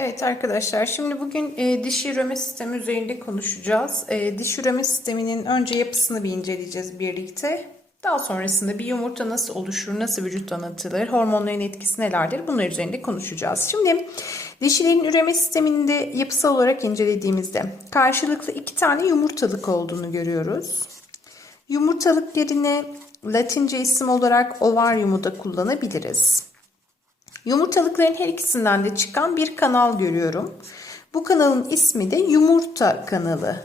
Evet arkadaşlar şimdi bugün e, diş üreme sistemi üzerinde konuşacağız. E, diş üreme sisteminin önce yapısını bir inceleyeceğiz birlikte. Daha sonrasında bir yumurta nasıl oluşur, nasıl vücuttan atılır, hormonların etkisi nelerdir bunlar üzerinde konuşacağız. Şimdi dişilerin üreme sisteminde yapısal olarak incelediğimizde karşılıklı iki tane yumurtalık olduğunu görüyoruz. Yumurtalık yerine latince isim olarak ovaryumu da kullanabiliriz. Yumurtalıkların her ikisinden de çıkan bir kanal görüyorum. Bu kanalın ismi de yumurta kanalı.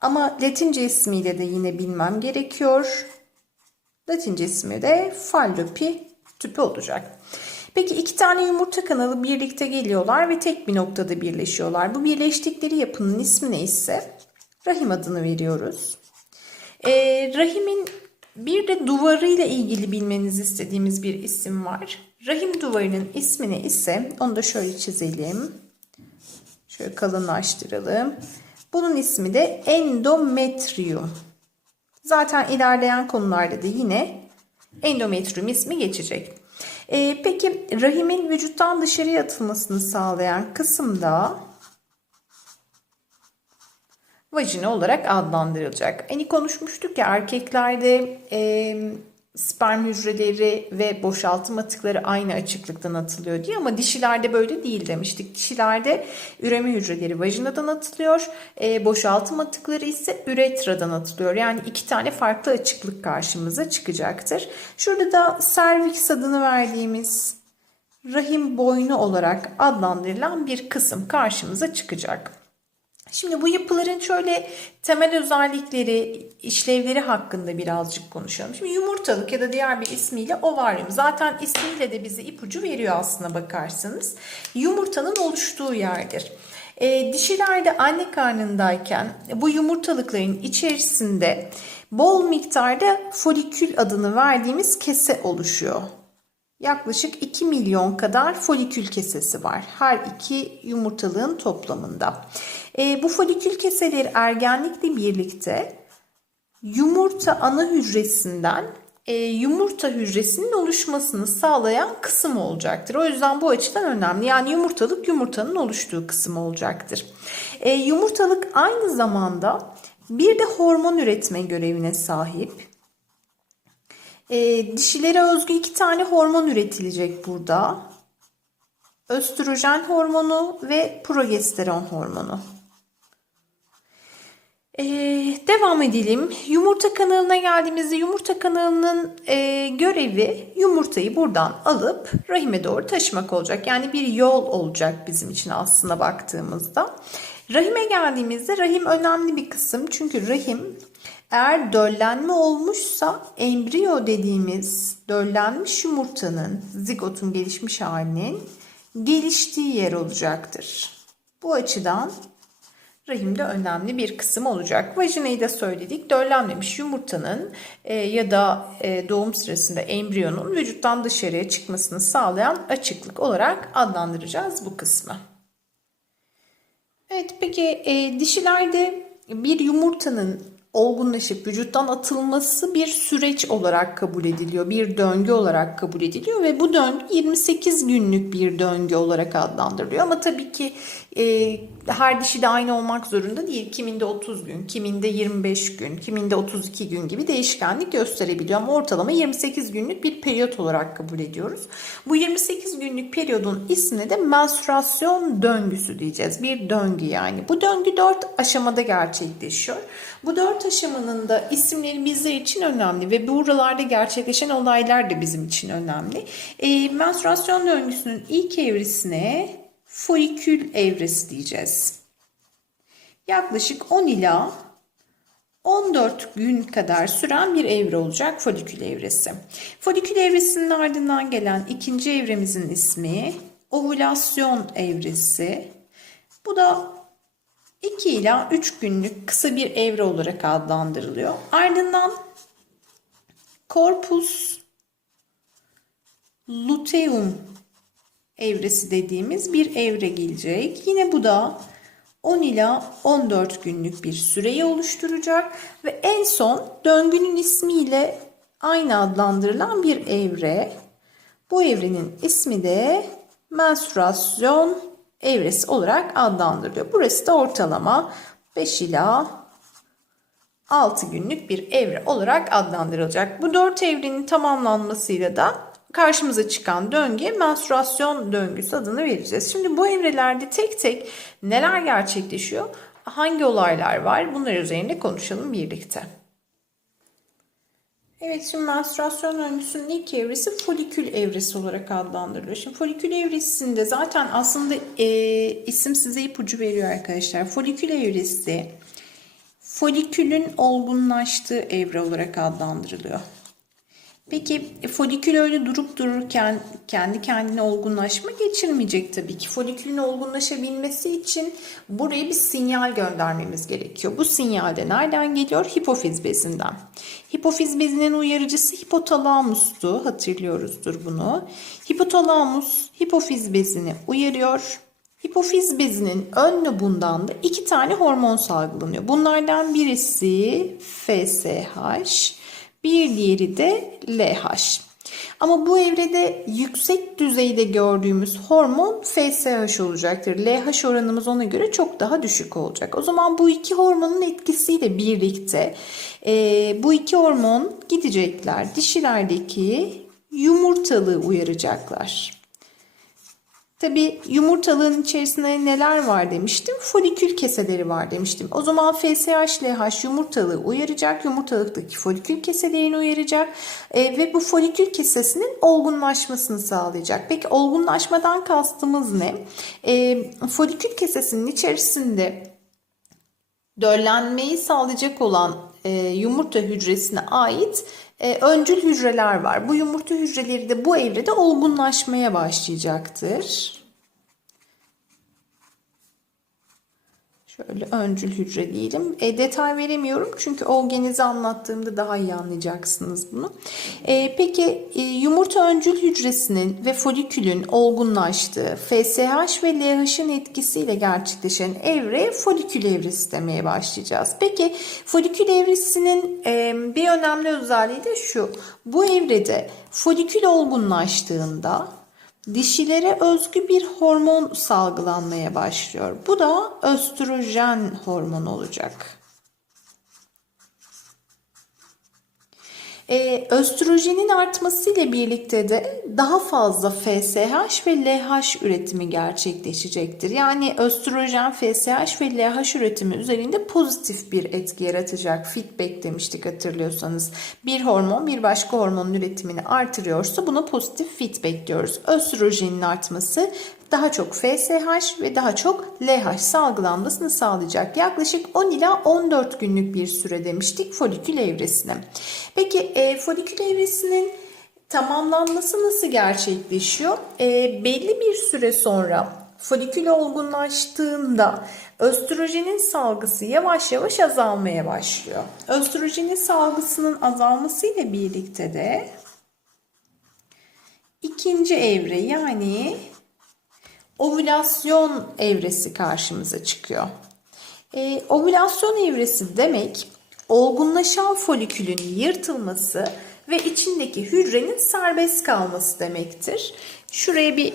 Ama Latince ismiyle de yine bilmem gerekiyor. Latince ismi de fallopi tüpü olacak. Peki iki tane yumurta kanalı birlikte geliyorlar ve tek bir noktada birleşiyorlar. Bu birleştikleri yapının ismi neyse rahim adını veriyoruz. Ee, rahimin bir de duvarıyla ilgili bilmenizi istediğimiz bir isim var. Rahim duvarının ismini ise onu da şöyle çizelim. Şöyle kalınlaştıralım. Bunun ismi de endometrium. Zaten ilerleyen konularda da yine endometrium ismi geçecek. Ee, peki rahimin vücuttan dışarıya atılmasını sağlayan kısımda vajina olarak adlandırılacak. Hani konuşmuştuk ya erkeklerde e, sperm hücreleri ve boşaltım atıkları aynı açıklıktan atılıyor diye ama dişilerde böyle değil demiştik. Dişilerde üreme hücreleri vajinadan atılıyor, e, boşaltım atıkları ise üretradan atılıyor. Yani iki tane farklı açıklık karşımıza çıkacaktır. Şurada da serviks adını verdiğimiz rahim boynu olarak adlandırılan bir kısım karşımıza çıkacak. Şimdi bu yapıların şöyle temel özellikleri, işlevleri hakkında birazcık konuşalım. Şimdi yumurtalık ya da diğer bir ismiyle ovaryum. Zaten ismiyle de bize ipucu veriyor aslına bakarsanız. Yumurtanın oluştuğu yerdir. E, dişilerde anne karnındayken bu yumurtalıkların içerisinde bol miktarda folikül adını verdiğimiz kese oluşuyor. Yaklaşık 2 milyon kadar folikül kesesi var her iki yumurtalığın toplamında. E, bu folikül keseleri ergenlikle birlikte yumurta ana hücresinden e, yumurta hücresinin oluşmasını sağlayan kısım olacaktır. O yüzden bu açıdan önemli. Yani yumurtalık yumurtanın oluştuğu kısım olacaktır. E, yumurtalık aynı zamanda bir de hormon üretme görevine sahip. E, dişilere özgü iki tane hormon üretilecek burada. Östrojen hormonu ve progesteron hormonu. Ee, devam edelim. Yumurta kanalına geldiğimizde yumurta kanalının e, görevi yumurtayı buradan alıp rahime doğru taşımak olacak. Yani bir yol olacak bizim için aslında baktığımızda. Rahime geldiğimizde rahim önemli bir kısım. Çünkü rahim eğer döllenme olmuşsa embriyo dediğimiz döllenmiş yumurtanın zigotun gelişmiş halinin geliştiği yer olacaktır. Bu açıdan rahimde önemli bir kısım olacak. Vajinayı da söyledik. Döllenmemiş yumurtanın e, ya da e, doğum sırasında embriyonun vücuttan dışarıya çıkmasını sağlayan açıklık olarak adlandıracağız bu kısmı. Evet peki e, dişilerde bir yumurtanın olgunlaşıp vücuttan atılması bir süreç olarak kabul ediliyor. Bir döngü olarak kabul ediliyor ve bu döngü 28 günlük bir döngü olarak adlandırılıyor. Ama tabii ki e, her dişi de aynı olmak zorunda değil. Kiminde 30 gün, kiminde 25 gün, kiminde 32 gün gibi değişkenlik gösterebiliyor. Ama ortalama 28 günlük bir periyot olarak kabul ediyoruz. Bu 28 günlük periyodun ismine de menstruasyon döngüsü diyeceğiz. Bir döngü yani. Bu döngü 4 aşamada gerçekleşiyor. Bu 4 aşamanın da isimleri bizler için önemli ve buralarda gerçekleşen olaylar da bizim için önemli. E, menstruasyon döngüsünün ilk evresine folikül evresi diyeceğiz. Yaklaşık 10 ila 14 gün kadar süren bir evre olacak folikül evresi. Folikül evresinin ardından gelen ikinci evremizin ismi ovülasyon evresi. Bu da 2 ila 3 günlük kısa bir evre olarak adlandırılıyor. Ardından korpus luteum evresi dediğimiz bir evre gelecek. Yine bu da 10 ila 14 günlük bir süreyi oluşturacak ve en son döngünün ismiyle aynı adlandırılan bir evre. Bu evrenin ismi de menstruasyon evresi olarak adlandırılıyor. Burası da ortalama 5 ila 6 günlük bir evre olarak adlandırılacak. Bu 4 evrenin tamamlanmasıyla da karşımıza çıkan döngüye menstruasyon döngüsü adını vereceğiz. Şimdi bu evrelerde tek tek neler gerçekleşiyor? Hangi olaylar var? Bunlar üzerinde konuşalım birlikte. Evet şimdi menstruasyon döngüsünün ilk evresi folikül evresi olarak adlandırılıyor. Şimdi folikül evresinde zaten aslında e, isim size ipucu veriyor arkadaşlar. Folikül evresi folikülün olgunlaştığı evre olarak adlandırılıyor. Peki e, folikül öyle durup dururken kendi kendine olgunlaşma geçirmeyecek tabii ki. Folikülün olgunlaşabilmesi için buraya bir sinyal göndermemiz gerekiyor. Bu sinyal de nereden geliyor? Hipofiz bezinden. Hipofiz bezinin uyarıcısı hipotalamustu. Hatırlıyoruzdur bunu. Hipotalamus hipofiz bezini uyarıyor. Hipofiz bezinin ön lobundan da iki tane hormon salgılanıyor. Bunlardan birisi FSH, bir diğeri de LH. Ama bu evrede yüksek düzeyde gördüğümüz hormon FSH olacaktır. LH oranımız ona göre çok daha düşük olacak. O zaman bu iki hormonun etkisiyle birlikte e, bu iki hormon gidecekler. Dişilerdeki yumurtalığı uyaracaklar. Tabi yumurtalığın içerisinde neler var demiştim? Folikül keseleri var demiştim. O zaman FSH, LH yumurtalığı uyaracak. Yumurtalıktaki folikül keselerini uyaracak. E, ve bu folikül kesesinin olgunlaşmasını sağlayacak. Peki olgunlaşmadan kastımız ne? E, folikül kesesinin içerisinde döllenmeyi sağlayacak olan e, yumurta hücresine ait e, öncül hücreler var. Bu yumurta hücreleri de bu evrede olgunlaşmaya başlayacaktır. Şöyle öncül hücre diyelim. E, detay veremiyorum çünkü organize anlattığımda daha iyi anlayacaksınız bunu. E, peki e, yumurta öncül hücresinin ve folikülün olgunlaştığı FSH ve LH'ın etkisiyle gerçekleşen evre folikül evresi demeye başlayacağız. Peki folikül evresinin e, bir önemli özelliği de şu. Bu evrede folikül olgunlaştığında dişilere özgü bir hormon salgılanmaya başlıyor. Bu da östrojen hormonu olacak. Ee, östrojenin artmasıyla birlikte de daha fazla FSH ve LH üretimi gerçekleşecektir. Yani östrojen, FSH ve LH üretimi üzerinde pozitif bir etki yaratacak. Feedback demiştik hatırlıyorsanız. Bir hormon bir başka hormonun üretimini artırıyorsa buna pozitif feedback diyoruz. Östrojenin artması daha çok FSH ve daha çok LH salgılanmasını sağlayacak. Yaklaşık 10 ila 14 günlük bir süre demiştik folikül evresine. Peki e, folikül evresinin tamamlanması nasıl gerçekleşiyor? E, belli bir süre sonra folikül olgunlaştığında östrojenin salgısı yavaş yavaş azalmaya başlıyor. Östrojenin salgısının azalmasıyla birlikte de ikinci evre yani ovülasyon evresi karşımıza çıkıyor. E, ovülasyon evresi demek olgunlaşan folikülün yırtılması ve içindeki hücrenin serbest kalması demektir. Şuraya bir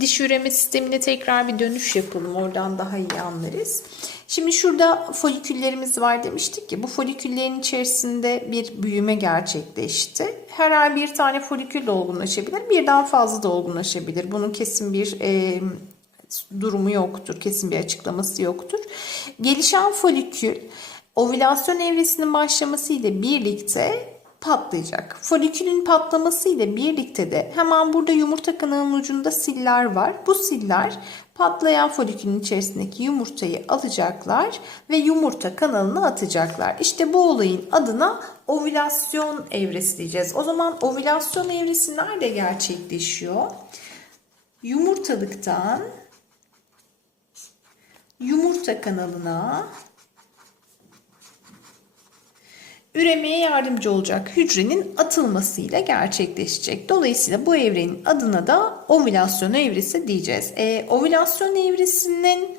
diş üreme sistemine tekrar bir dönüş yapalım. Oradan daha iyi anlarız. Şimdi şurada foliküllerimiz var demiştik ki bu foliküllerin içerisinde bir büyüme gerçekleşti. Her ay bir tane folikül olgunlaşabilir. Birden fazla da olgunlaşabilir. Bunun kesin bir e, durumu yoktur. Kesin bir açıklaması yoktur. Gelişen folikül ovülasyon evresinin başlaması ile birlikte patlayacak. Folikülün patlaması ile birlikte de hemen burada yumurta kanalının ucunda siller var. Bu siller patlayan folikülün içerisindeki yumurtayı alacaklar ve yumurta kanalına atacaklar. İşte bu olayın adına ovülasyon evresi diyeceğiz. O zaman ovülasyon evresi nerede gerçekleşiyor? Yumurtalıktan yumurta kanalına üremeye yardımcı olacak hücrenin atılmasıyla gerçekleşecek. Dolayısıyla bu evrenin adına da ovülasyon evresi diyeceğiz. E, ovülasyon evresinin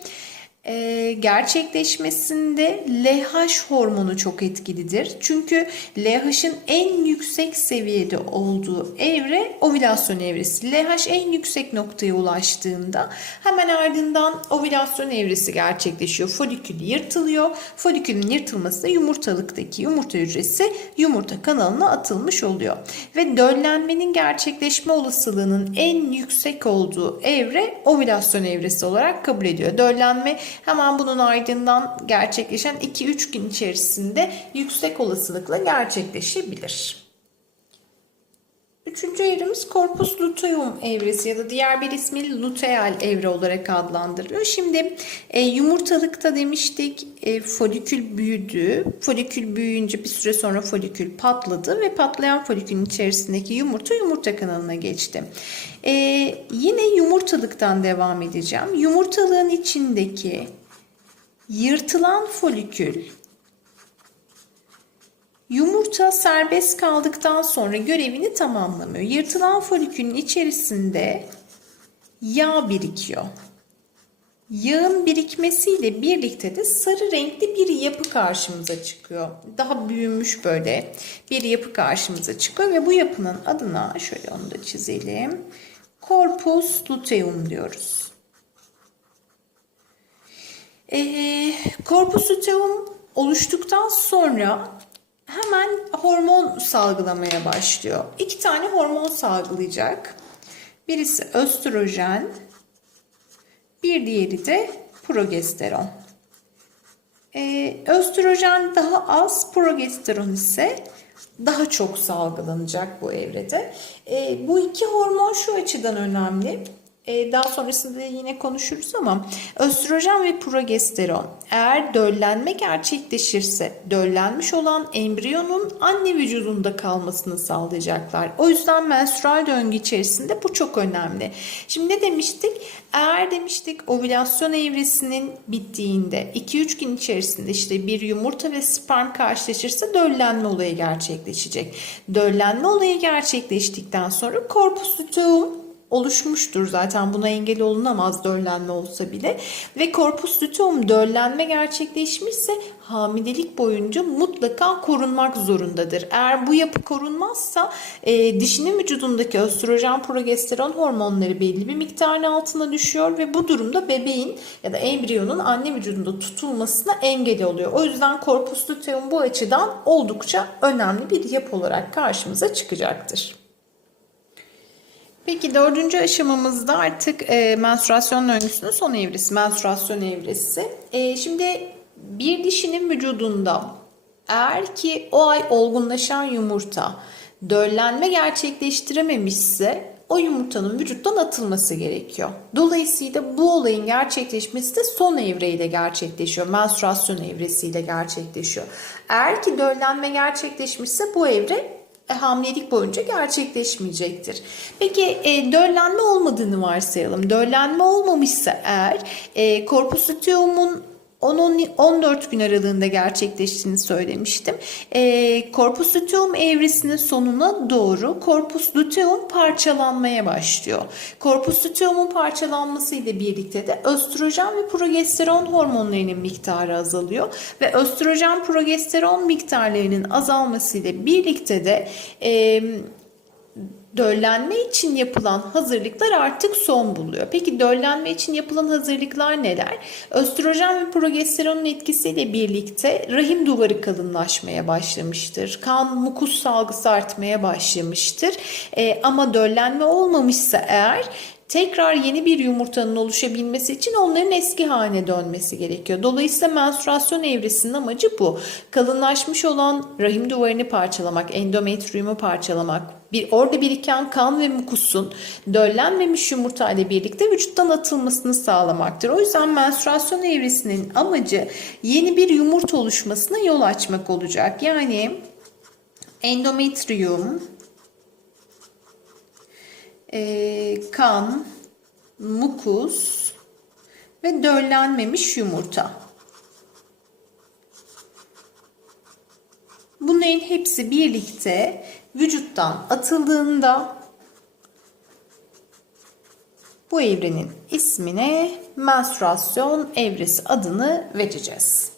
e, gerçekleşmesinde LH hormonu çok etkilidir. Çünkü LH'ın en yüksek seviyede olduğu evre ovülasyon evresi. LH en yüksek noktaya ulaştığında hemen ardından ovülasyon evresi gerçekleşiyor. Folikül yırtılıyor. Folikülün yırtılması da yumurtalıktaki yumurta hücresi yumurta kanalına atılmış oluyor. Ve döllenmenin gerçekleşme olasılığının en yüksek olduğu evre ovülasyon evresi olarak kabul ediyor. Döllenme hemen bunun ardından gerçekleşen 2-3 gün içerisinde yüksek olasılıkla gerçekleşebilir. Üçüncü evremiz corpus luteum evresi ya da diğer bir ismiyle luteal evre olarak adlandırılıyor. Şimdi e, yumurtalıkta demiştik e, folikül büyüdü. Folikül büyüyünce bir süre sonra folikül patladı ve patlayan folikülün içerisindeki yumurta yumurta kanalına geçti. E, yine yumurtalıktan devam edeceğim. Yumurtalığın içindeki yırtılan folikül Yumurta serbest kaldıktan sonra görevini tamamlamıyor. Yırtılan folikülün içerisinde yağ birikiyor. Yağın birikmesiyle birlikte de sarı renkli bir yapı karşımıza çıkıyor. Daha büyümüş böyle bir yapı karşımıza çıkıyor ve bu yapının adına şöyle onu da çizelim. Corpus luteum diyoruz. Ee, corpus luteum oluştuktan sonra hemen hormon salgılamaya başlıyor. İki tane hormon salgılayacak. Birisi östrojen, bir diğeri de progesteron. Ee, östrojen daha az, progesteron ise daha çok salgılanacak bu evrede. Ee, bu iki hormon şu açıdan önemli. Ee, daha sonrasında yine konuşuruz ama östrojen ve progesteron eğer döllenme gerçekleşirse döllenmiş olan embriyonun anne vücudunda kalmasını sağlayacaklar. O yüzden menstrual döngü içerisinde bu çok önemli. Şimdi ne demiştik? Eğer demiştik ovülasyon evresinin bittiğinde 2-3 gün içerisinde işte bir yumurta ve sperm karşılaşırsa döllenme olayı gerçekleşecek. Döllenme olayı gerçekleştikten sonra corpus luteum oluşmuştur zaten buna engel olunamaz döllenme olsa bile ve korpus luteum döllenme gerçekleşmişse hamilelik boyunca mutlaka korunmak zorundadır. Eğer bu yapı korunmazsa e, dişinin vücudundaki östrojen progesteron hormonları belli bir miktarın altına düşüyor ve bu durumda bebeğin ya da embriyonun anne vücudunda tutulmasına engel oluyor. O yüzden korpus luteum bu açıdan oldukça önemli bir yapı olarak karşımıza çıkacaktır. Peki dördüncü aşamamızda artık e, menstruasyon döngüsünün son evresi, menstruasyon evresi. E, şimdi bir dişinin vücudunda eğer ki o ay olgunlaşan yumurta döllenme gerçekleştirememişse o yumurtanın vücuttan atılması gerekiyor. Dolayısıyla bu olayın gerçekleşmesi de son evreyle gerçekleşiyor. Menstruasyon evresiyle gerçekleşiyor. Eğer ki döllenme gerçekleşmişse bu evre hamilelik boyunca gerçekleşmeyecektir. Peki e, döllenme olmadığını varsayalım. Döllenme olmamışsa eğer e, korpus luteum'un 10-14 gün aralığında gerçekleştiğini söylemiştim. E, korpus luteum evresinin sonuna doğru korpus luteum parçalanmaya başlıyor. Korpus luteum'un parçalanması ile birlikte de östrojen ve progesteron hormonlarının miktarı azalıyor ve östrojen progesteron miktarlarının azalması ile birlikte de e, döllenme için yapılan hazırlıklar artık son buluyor. Peki döllenme için yapılan hazırlıklar neler? Östrojen ve progesteronun etkisiyle birlikte rahim duvarı kalınlaşmaya başlamıştır. Kan mukus salgısı artmaya başlamıştır. E, ama döllenme olmamışsa eğer tekrar yeni bir yumurtanın oluşabilmesi için onların eski haline dönmesi gerekiyor. Dolayısıyla menstruasyon evresinin amacı bu. Kalınlaşmış olan rahim duvarını parçalamak, endometriyumu parçalamak, bir orada biriken kan ve mukusun döllenmemiş yumurta ile birlikte vücuttan atılmasını sağlamaktır. O yüzden menstruasyon evresinin amacı yeni bir yumurta oluşmasına yol açmak olacak. Yani endometriyum, e, kan, mukus ve döllenmemiş yumurta. Bunların hepsi birlikte vücuttan atıldığında bu evrenin ismine menstruasyon evresi adını vereceğiz.